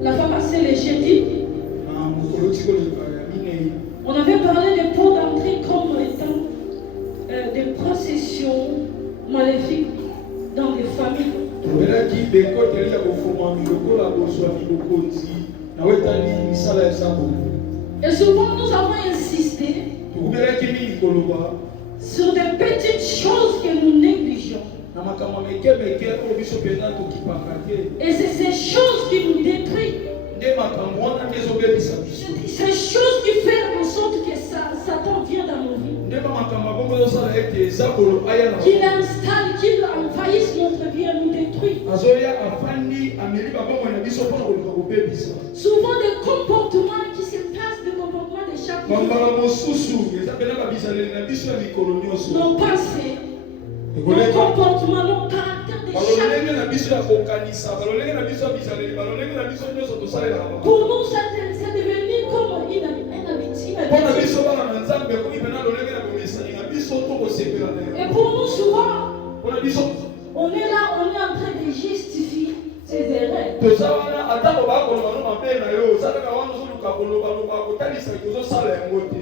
La fois passée, les jeudis, on avait parlé des pots d'entrée comme étant des processions maléfiques dans des familles. Et souvent nous avons insisté sur des petites choses que nous négligeons. Et c'est ces choses qui nous détruisent. Ces choses qui font en sorte que Satan vient dans nos vies. Qu'il installe, qu'il envahisse notre vie et nous détruit. Souvent des comportements qui se passent, des comportements de chaque jour. Nos pensées, nos comportements, nos caractères de chaque jour. Pour nous, c'est devenu comme une habitude. Et pour nous, souvent, on est là, on est en train de justifier ces erreurs.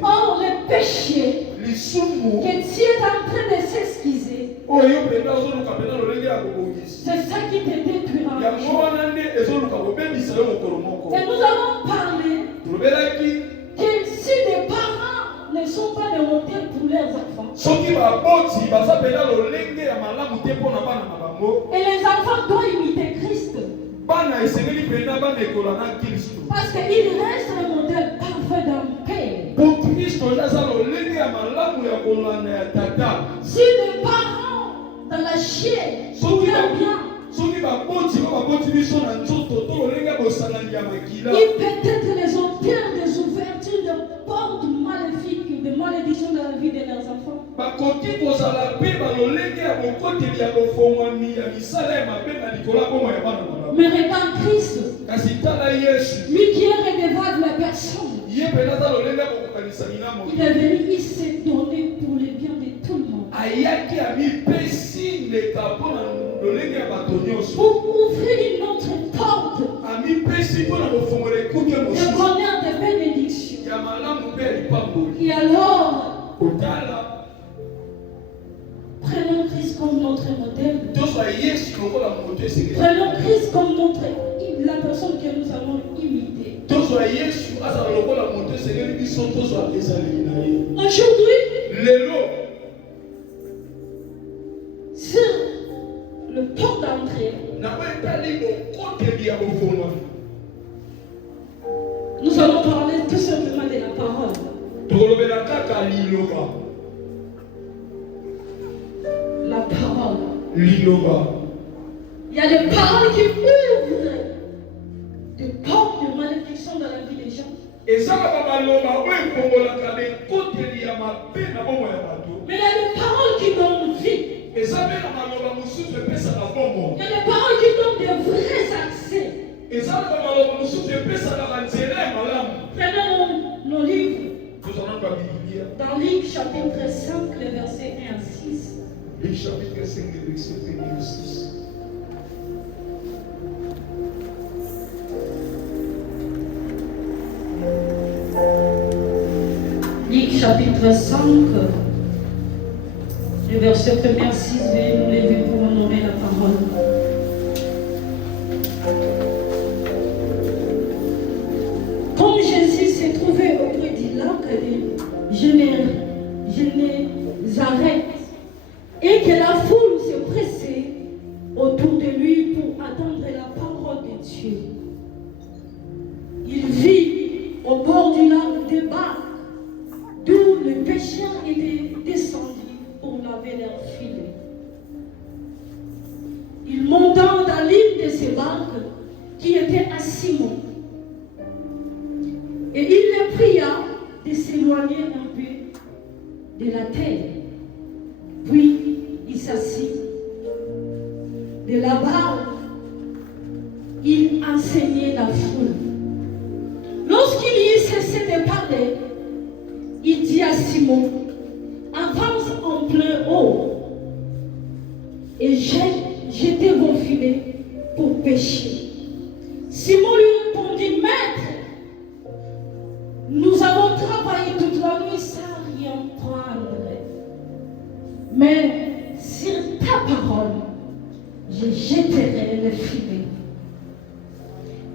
Or, le péché que tu es en train de s'excuser, c'est ça qui te détruira. Et nous avons parlé que si les parents ne sont pas des modèles pour leurs enfants, et les enfants doivent imiter Christ, parce qu'il reste un modèle parfait dans le Père. Si les parents dans la chair sont bien, ils peut-être les auteurs des ouvertures de portes maléfiques, de malédictions dans la vie de leurs enfants. Mais regarde Christ, lui qui est redevable la personne, il est venu, il s'est donné pour le bien de tout le monde. Pour ouvrir une autre porte de bonheur, de bénédiction. Et alors, prenons Christ comme notre modèle. Prenons Christ comme la personne que nous allons imiter. Aujourd'hui, sur le port d'entrée, nous allons parler tout simplement de la parole. La parole. Il y a des paroles qui ouvrent des portes de malédiction dans la vie des gens. Mais il y a des paroles qui donnent vie. Il y a des paroles qui donnent des vrais accès. Prenons nos livres. Dans Luc chapitre 5, les versets 1 à 6. Luc chapitre 5, verset 1 à 6. Luc chapitre 5, le verset 1 à 6, veuillez nous lever pour honorer la parole. Comme Jésus s'est trouvé auprès du lac de Génézareth et que la foule se pressait autour de lui pour attendre la parole de Dieu, il vit au bord du lac des barques d'où les pécheurs étaient descendus pour laver leurs filets. Il monta dans l'une de ces barques qui était à Simon. Et il le pria de s'éloigner un peu de la terre. Puis il s'assit. De là-bas, il enseignait la foule. Lorsqu'il y cessait de parler, il dit à Simon, avance en plein eau et jette jeté vos filets pour pêcher. Simon lui répondit, Maître, nous avons travaillé toute la nuit sans rien prendre. Mais sur ta parole, je jetterai le filet.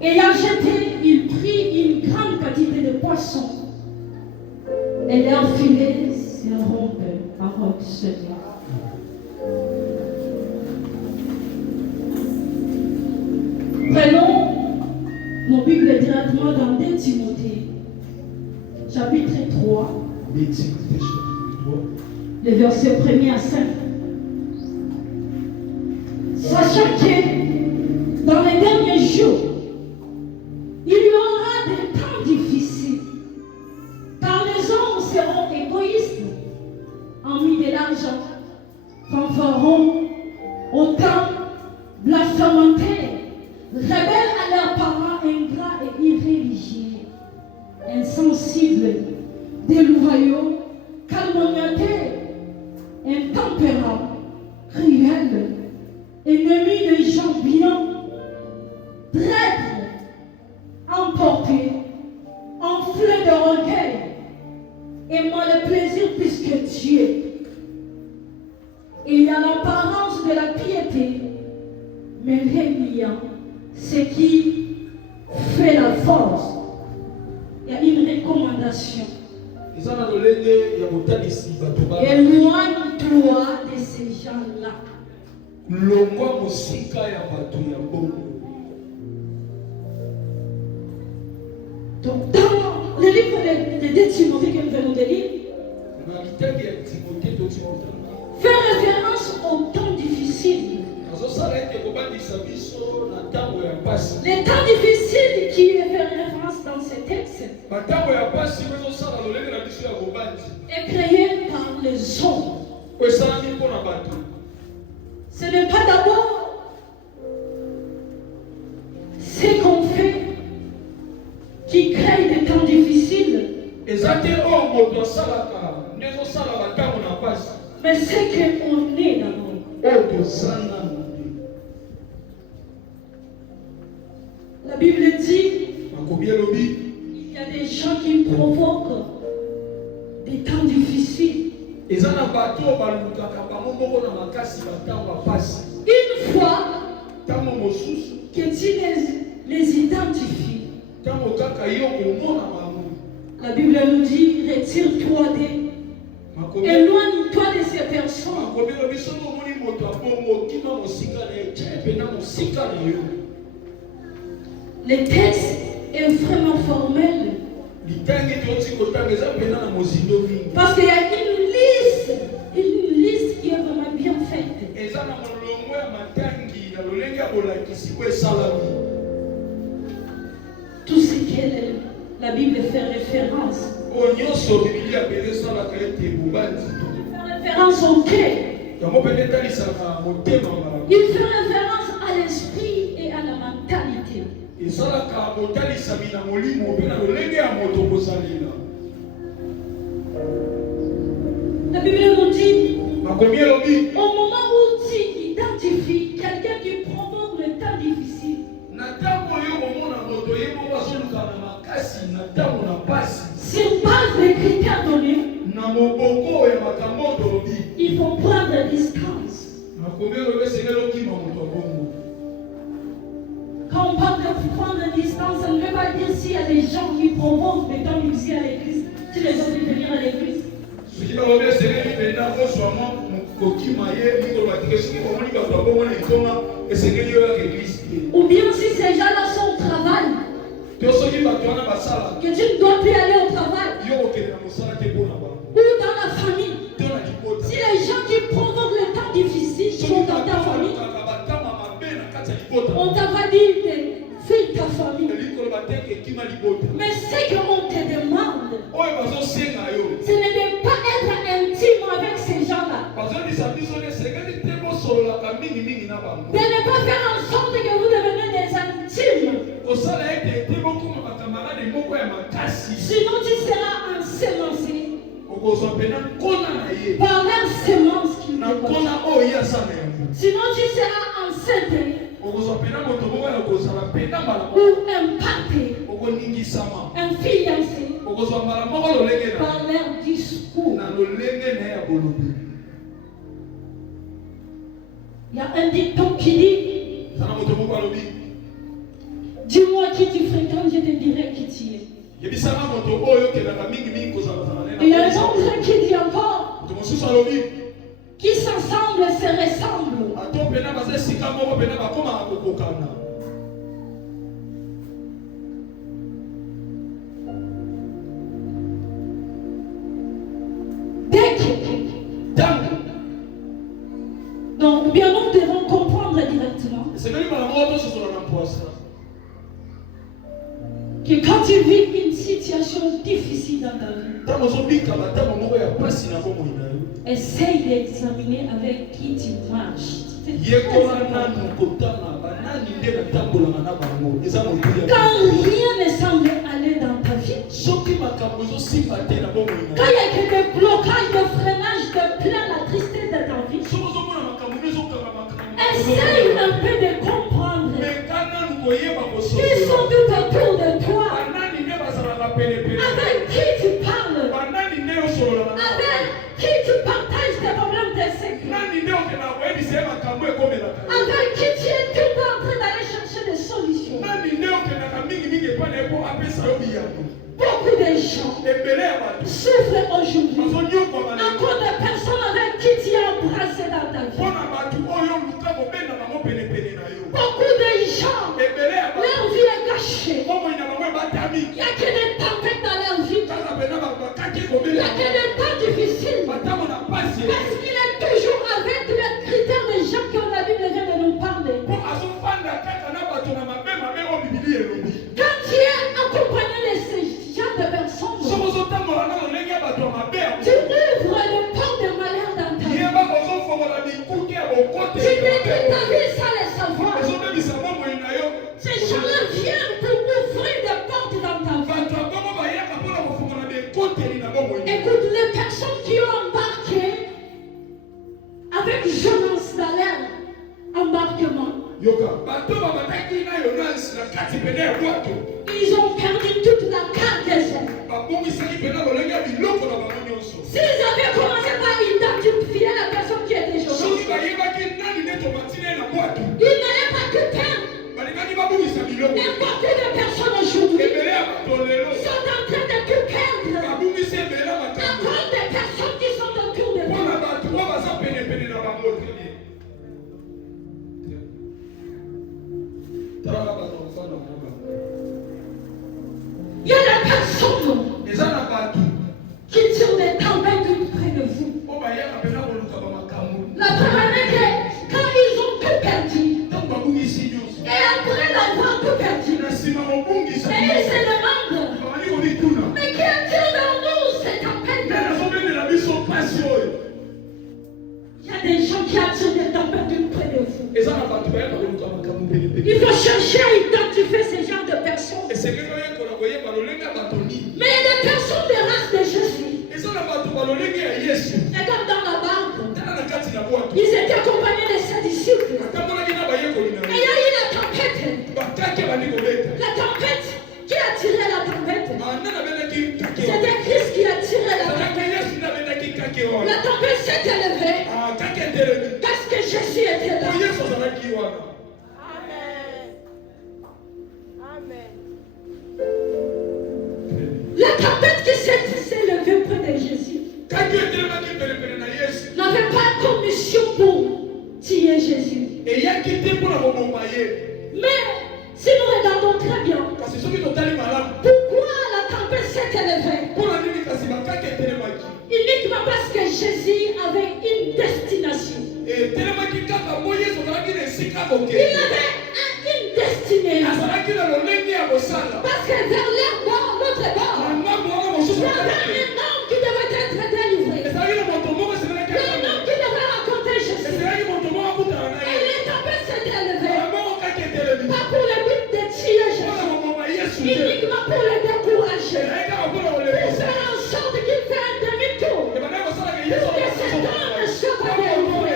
Ayant jeté, il prit une grande quantité de poissons et leurs filets se rompaient. Parole du Seigneur. Prenons nos Bibles directement dans 2 Timothée, chapitre 3, les versets 1er à 5. Sachant que dans les derniers jours, il y aura des temps difficiles, car les hommes seront égoïstes, amis de l'argent, fanfarons, autant blasphémateurs, rebelles à leurs parents, ingrats et irréligieux, insensibles, déloyaux, calomniateurs, intempérables, cruels, ennemis des gens bien, traîtres, emportés, enflés d'orgueil, aimant le plaisir plus que Dieu, ayant l'apparence de la piété, mais régnant ce qui fait la force. Il y a une recommandation. Éloigne-toi de ces gens-là. Donc, dans le livre de 2 Timothée que nous venons de lire, fait référence aux temps difficiles. Les temps difficiles qui est fait référence dans ce texte est créé par les hommes. Ce n'est pas d'abord ce qu'on fait qui crée des temps difficiles, mais c'est qu'on est d'abord. La Bible dit il y a des gens qui provoquent des temps difficiles. Une fois que tu les identifies, la Bible nous dit retire-toi d'eux, éloigne-toi de ces personnes. Le texte est vraiment formel. Parce qu'il y a une liste qui est vraiment bien faite. Tout ce que la Bible fait référence. Fait référence au cœur. Il fait référence à l'esprit et à la mentalité. La Bible nous dit, au moment où tu identifies quelqu'un qui provoque le temps difficile, sur base des critères donnés, il faut prendre distance. Quand on parle de prendre distance, ça ne veut pas dire s'il y a des gens qui provoquent des temps difficiles à l'église, tu les as fait venir à l'église. Ou bien si ces gens-là sont au travail, que tu ne dois plus aller au travail, ou dans la famille. Si les gens qui provoquent les temps difficiles sont dans ta famille, on t'a pas dit de fuir ta famille. Mais ce qu'on te demande, ce n'est pas être intime avec ces gens-là. De ne pas faire en sorte que vous devenez des intimes. Sinon tu seras ensemencé par leur semence qui ne va pas. Sinon tu seras transcender ou impacter, influencer par leur discours. Il y a un dicton qui dit, dis-moi qui tu fréquentes, je te dirai qui tu es. Et il y a un autre qui dit encore, qui s'ensemble se ressemble. Dès que, donc, bien nous devons comprendre directement que quand tu vis une situation difficile dans ta vie, essaye d'examiner avec qui tu marches. Quand rien ne semble aller dans ta vie, quand il y a que des blocages, des freinages, des plans, la tristesse de ta vie, essaye un peu de comprendre qui sont tout autour de toi, avec qui tu parles, avec qui tu partages tes problèmes, tes secrets, avec qui tu es tout le temps en train d'aller chercher des solutions. Beaucoup de gens souffrent aujourd'hui à cause des personnes avec qui tu es embrassé dans ta vie. Beaucoup de gens, leur vie est cachée. Il n'y a que des tempêtes dans leur vie. Il n'y a que des temps difficiles. Parce qu'il est toujours avec les critères des gens que la Bible vient de nous parler. Quand tu es accompagné de ces gens de personnes, tu ouvres le port de malheur dans ta vie. Tu détruis ta vie sans le savoir. Ces gens-là viennent pour ouvrir des portes dans ta vie. Écoute, les personnes qui ont embarqué avec jeunesse dans leur embarquement, ils ont perdu toute la cargaison. S'ils avaient commencé par identifier la personne qui était jeune, ils n'allaient pas tout perdre. Mais beaucoup de personnes aujourd'hui sont en train de tout perdre à cause des personnes qui sont autour de toi. Il y a des personnes qui tirent des tempêtes tout près de vous. La preuve est que quand ils ont tout perdu, et après d'avoir tout perdu, et ils se demandent, mais qui attire dans nous cette tempête? Il y a des gens qui attirent des tempêtes tout près de vous. Il faut chercher à identifier ces genres de personnes. Mais les personnes de race de Jésus, et comme dans la barque, ils étaient accompagnés de ses disciples. Et il y a eu la tempête. La tempête, qui a tiré la tempête? C'était Christ qui a tiré la tempête. La tempête s'est élevée parce que Jésus était là. La tempête qui s'est élevée près de Jésus n'avait pas comme mission pour tuer Jésus. Mais si nous regardons très bien, pourquoi la tempête s'est élevée? Uniquement parce que Jésus avait une destination. Il avait une destinée. Parce que vers leur bord, l'autre bord, il y avait un homme qui devait être délivré. Un homme qui devait raconter Jésus. Et les tempêtes s'est élevée. Pas pour le but de tuer Jésus, uniquement pour le décourager. Pour faire en sorte qu'il fasse un demi-tour. Pour que cet homme ne soit pas délivré.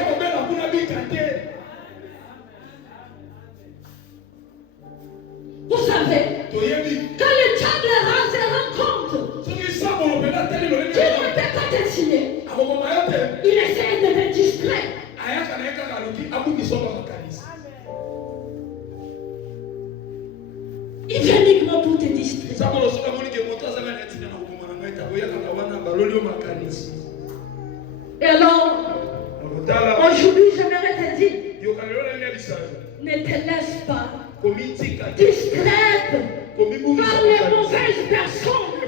Il essaie de te distraire. Il vient uniquement pour te distraire. Et alors, aujourd'hui, j'aimerais te dire, ne te laisse pas distraire par les mauvaises personnes.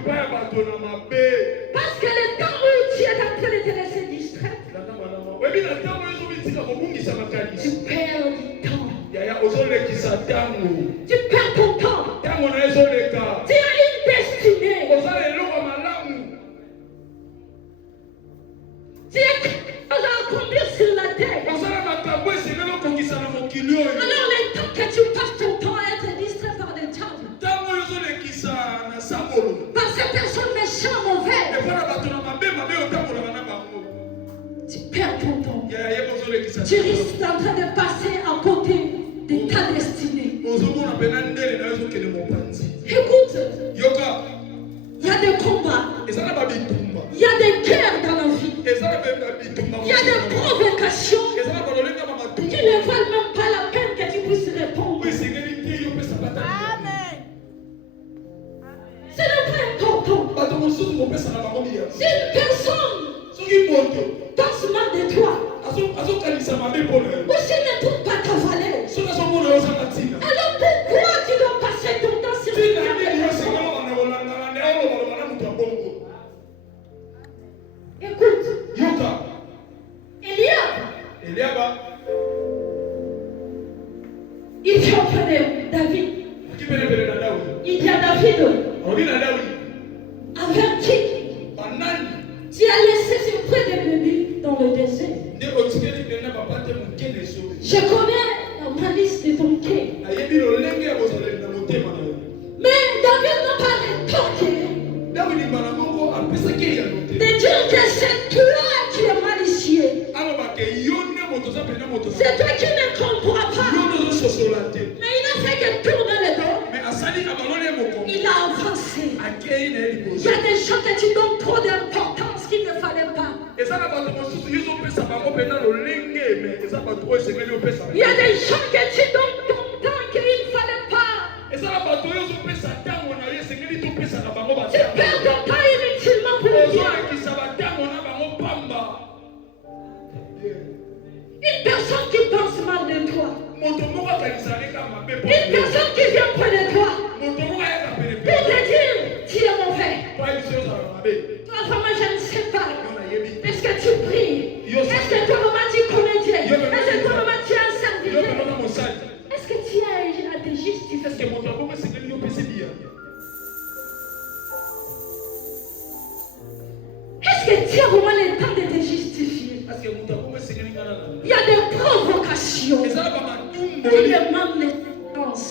Parce que le temps où tu es en train de te laisser distraire, tu perds du temps. Tu perds ton temps. Tu as une destinée. Tu as quelque chose à accomplir sur la terre. Alors le temps que tu passes ton temps à être distrait par le diable, par ces personnes méchantes, mauvaises, tu perds ton temps. Tu risques d'en train de passer à côté de ta destinée. Écoute, il y a des combats, il y a des guerres dans la vie, il y a des provocations qui ne valent même pas la peine que tu puisses répondre. Amen. Ce n'est pas important. Si une personne pense mal de toi, ou s'il ne trouve pas ta valeur, alors pourquoi tu dois passer ton temps sur une personne? Écoute, Eliab, il vient auprès de David. Il dit à David, avertis, tu as laissé ce près de bébé dans le désert. Je connais la malice de ton cœur. Mais David n'a pas rétorqué de dire que c'est toi qui es malicieux. C'est toi qui ne comprends pas. Mais il n'a fait que tourner le dos. Il a avancé. Il y a des gens que tu donnes trop d'importance qu'il ne fallait pas. Il y a des gens que tu donnes ton temps qu'il ne fallait pas. Tu perds ton temps inutilement pour Dieu. Une personne qui pense mal de toi. Une personne qui vient près de toi pour te dire tu es mauvais. Toi vraiment je ne sais pas. Est-ce que tu pries? Est-ce que toi maman tu connais Dieu? Est-ce que toi maman tu as un serviteur? Est-ce que tu as à te justifier? Est-ce que tu as vraiment le temps de te justifier? Il y a des provocations. Il demande l'essence.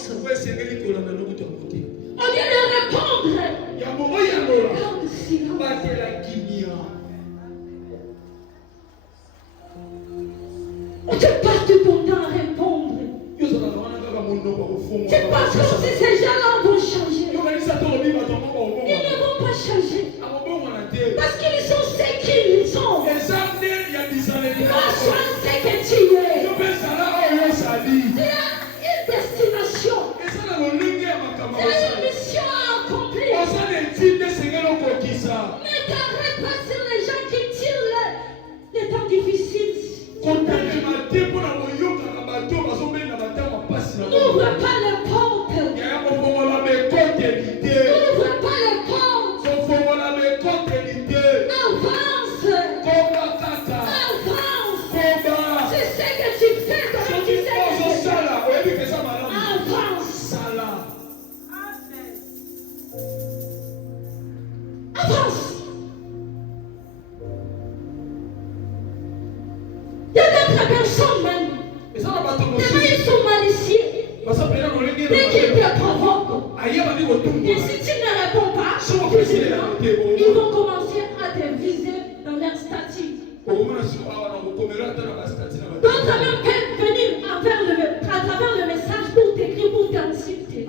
Au lieu de répondre, garde silence. Ou tu passes tout ton temps à répondre. Tu penses comme si ces gens-là vont changer. Ils ne vont pas changer. Parce qu'ils sont ce qu'ils sont. Toi, sois ce que tu es. Tu as une destination. Tu as une mission à accomplir. Ne t'arrête pas sur les gens qui tirent les temps difficiles. N'ouvre pas les portes. N'ouvre pas les portes. Avance. Avance. Tu sais que tu fais comme tu sais que tu fais. Avance. Avance. Il y a d'autres personnes même. Tellement ils sont malicieux. Dès qu'ils te provoquent. Et si tu ne réponds pas, ils vont commencer à te viser dans leur statut. D'autres même peuvent venir à travers le message pour t'écrire, pour t'insulter.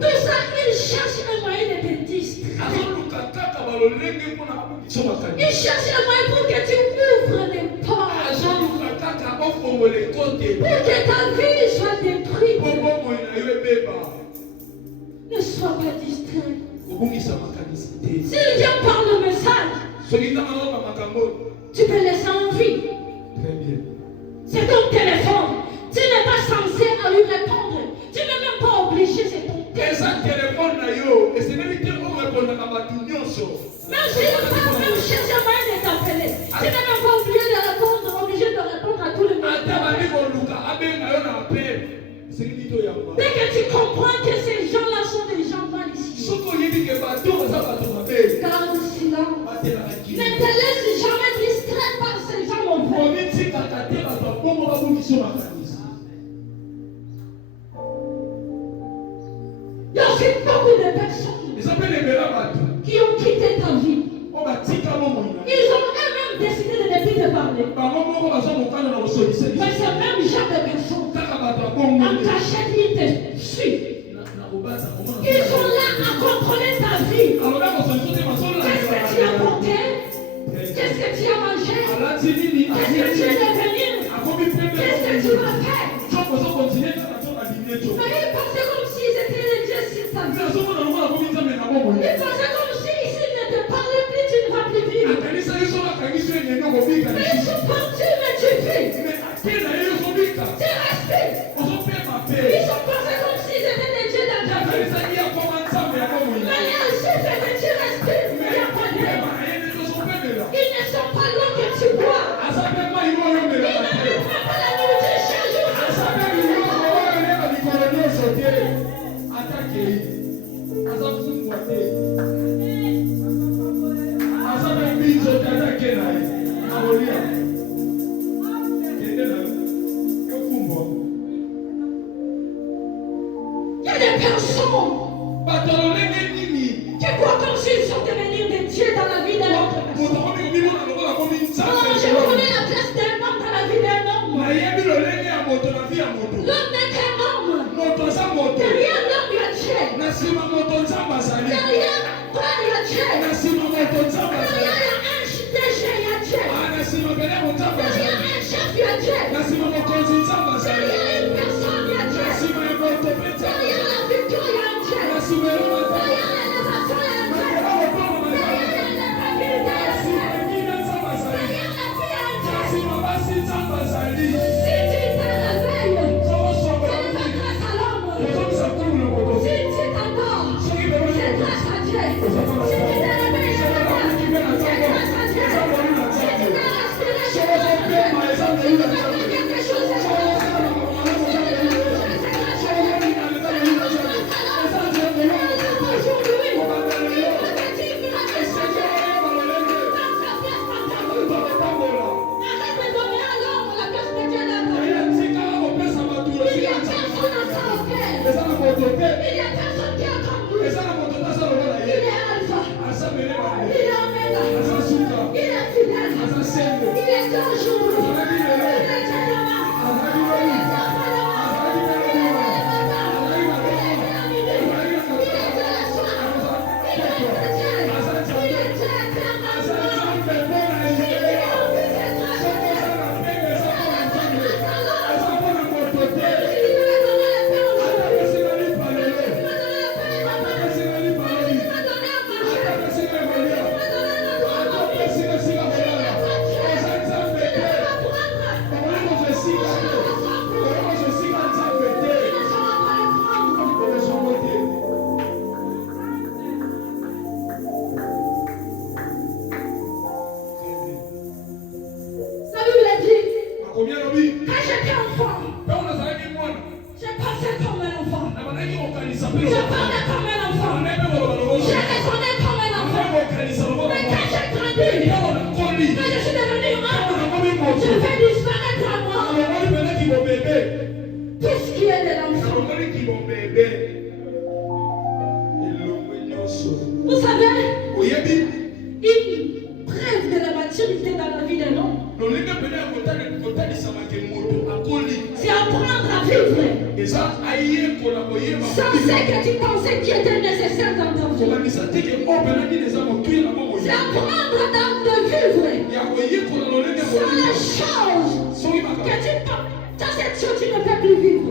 Tout ça, ils cherchent un moyen de te distraire. Il cherche un moyen pour que tu ouvres des portes. Pour que ta vie soit détruite. Ne sois pas distrait. S'il vient par le message, tu peux laisser en vie. Très bien. C'est ton téléphone. Tu n'es pas censé à lui répondre. Tu n'es même pas obligé, c'est ton téléphone. Même si le père même cherche un moyen de t'appeler, tu n'es même pas obligé de répondre à tout le monde. Dès que tu comprends que ces gens-là sont des gens mal ici, garde silence. Ne te laisse jamais distraire par ces gens mauvais. Il y a aussi beaucoup de personnes qui ont quitté ta vie. Ils ont eux-mêmes décidé de ne plus te parler. Mais c'est même genre de personnes, en cachette, ils te suivent. Ils sont là à contrôler ta vie. Qu'est-ce que tu as porté? Qu'est-ce que tu as mangé? Qu'est-ce que tu es devenu? Qu'est-ce que tu vas faire? Mais ils pensaient comme s'ils étaient les dieux sur ta vie. Ils pensaient comme si s'ils ne te parlaient plus, tu ne vas plus vivre. Mais ils sont partis, mais tu vis. Tu respires. Ils sont pensés comme s'ils étaient des dieux dans ta vie. Mais il suffit que tu respires. Il n'y a pas d'air. Ils ne sont pas là que tu bois. Ils n'arrêtent pas la nourriture chaque jour. Il y a des personnes qui croient comme s'ils sont devenus des dieux dans la vie d'un autre personne. Je connais la place d'un homme dans la vie d'un homme. L'homme n'est qu'un homme. Derrière l'homme, il y a Dieu. Derrière toi, il y a Dieu. Derrière un DG, il y a Dieu. Derrière un chef, il y a Dieu. Derrière une personne, il y a Dieu. Derrière la victoire, il y a Dieu. Derrière l'élévation, il y a Dieu. Derrière l'intégrité, il y a Dieu. Derrière la vie, il y a Dieu. Si tu te réveilles, c'est pas grâce à l'homme. Si tu t'endors, c'est grâce à Dieu. Si tu te réveilles, c'est grâce à Dieu. Si tu peux respirer, c'est grâce à Dieu. Si tu peux faire quelque chose, c'est grâce à Dieu. Vous savez, une preuve de la maturité dans la vie d'un homme, c'est apprendre à vivre sans ce que tu pensais qui était nécessaire dans ta vie. C'est apprendre de vivre sans les choses que tu penses. Sans cette chose, tu ne peux plus vivre.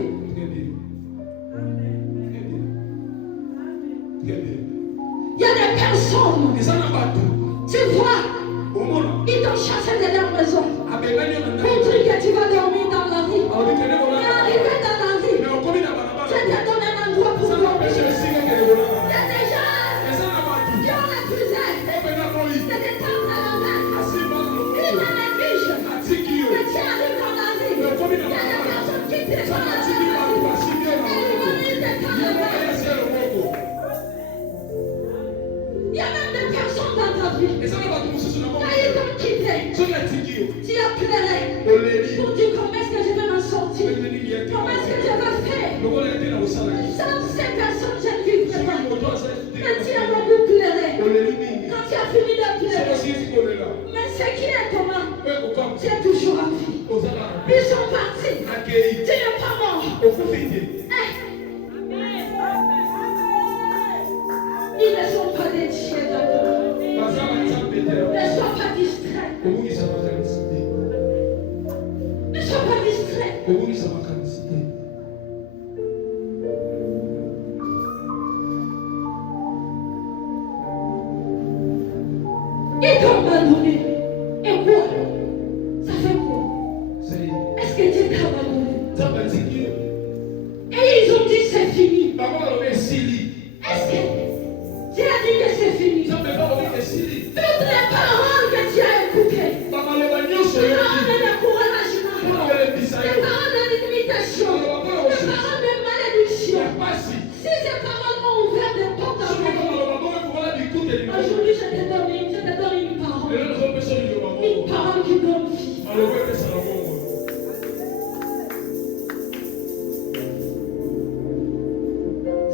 Il y a des personnes, tu vois, ils t'ont chassé de leur maison pour dire que tu vas dormir dans la rue. Mais arrivé dans la rue, je te donne un endroit pour dormir. Il y a des gens qui ont refusé de te tendre la main. Ils te négligent. Mais tu arrives dans la rue. Il y a des personnes qui te tendent la main. Et ils te tendent la main. Il y a même des personnes dans ta vie. Quand ils t'ont quitté, tu as pleuré pour dire comment est-ce que je vais m'en sortir. Comment est-ce que je vais faire. Sans ces personnes, je ne vivrai pas. Mais tu as beaucoup pleuré. Quand tu as fini de pleurer, mais ce qui est Thomas, tu es toujours en vie. Ils sont partis. Tu n'es pas mort. Ils ne sont pas des chiens d'accord. Ne sois pas distrait. Ne sois pas distrait. Ils t'ont abandonné. Et quoi? Ça fait quoi? Est-ce que Dieu t'a abandonné? Et ils ont dit c'est fini. Est-ce que Dieu a dit que c'est fini? Toutes les paroles que tu as écoutées, les paroles de découragement, les paroles de limitation, les paroles de malédiction, si ces paroles ont ouvert des portes en moi, aujourd'hui je te donne une parole qui donne vie.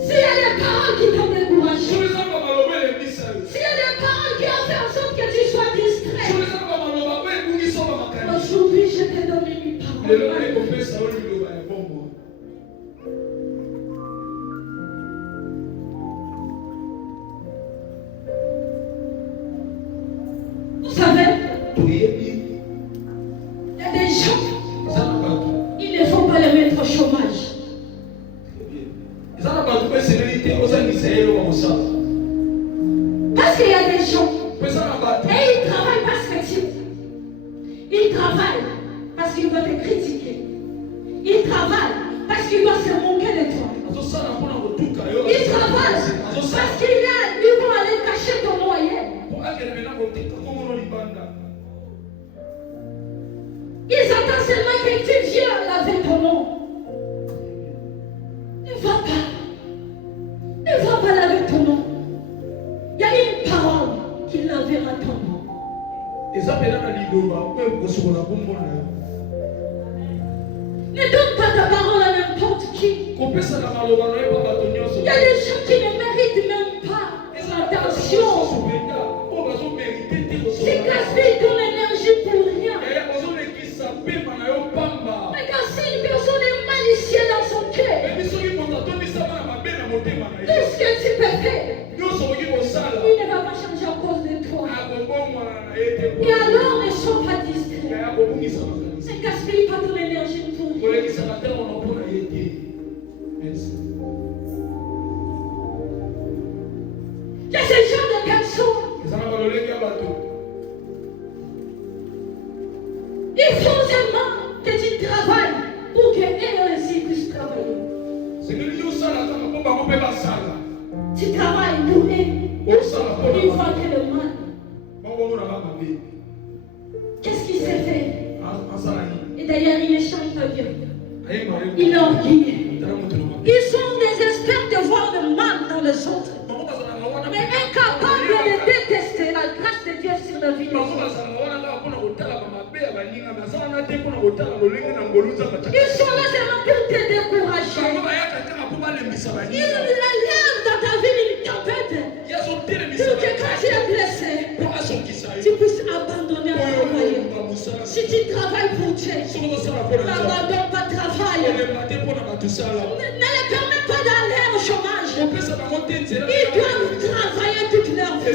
S'il y a des paroles qui t'ont découragé, s'il y a des paroles qui ont fait en sorte que tu sois distrait, aujourd'hui je te donne une parole. Vous savez, il y a des gens, il ne faut pas les mettre au chômage. Parce qu'il y a des gens, et ils travaillent parce que ils travaillent parce qu'ils veulent te critiquer. Ils travaillent parce qu'ils doivent se moquer de toi. Ils travaillent parce qu'ils vont aller cacher ton moyen. Ils attendent seulement que tu viennes laver ton nom. Ne va pas laver ton nom. Il y a une parole qui lavera ton nom. Ne donne pas ta parole à n'importe qui. Il y a des gens qui ne méritent même pas l'attention. Tu gaspilles ton énergie pour rien. Mais quand si une personne est malicieuse dans son cœur, tout ce que tu peux faire, il ne va pas changer à cause de toi. Et alors ne sois pas distrait. Ne gaspille pas ton énergie pour rien. Il y a ce genre de personnes. Il faut seulement que tu travailles pour qu'eux aussi puissent travailler. Tu travailles pour eux. Une fois que le mal. Qu'est-ce qu'il s'est fait? Et d'ailleurs, il ne chante pas bien. Il est orgueilleux. Ils sont des experts de voir le mal dans les autres, mais incapables de détester la grâce de Dieu sur la vie des autres. Ils sont là seulement pour te décourager. Ils relèvent dans ta vie une tempête pour que quand tu es blessé, tu puisses abandonner à travailler. Si tu travailles pour Dieu, n'abandonne pas travail. Ne les permets pas d'aller au chômage. Ils doivent travailler toute leur vie.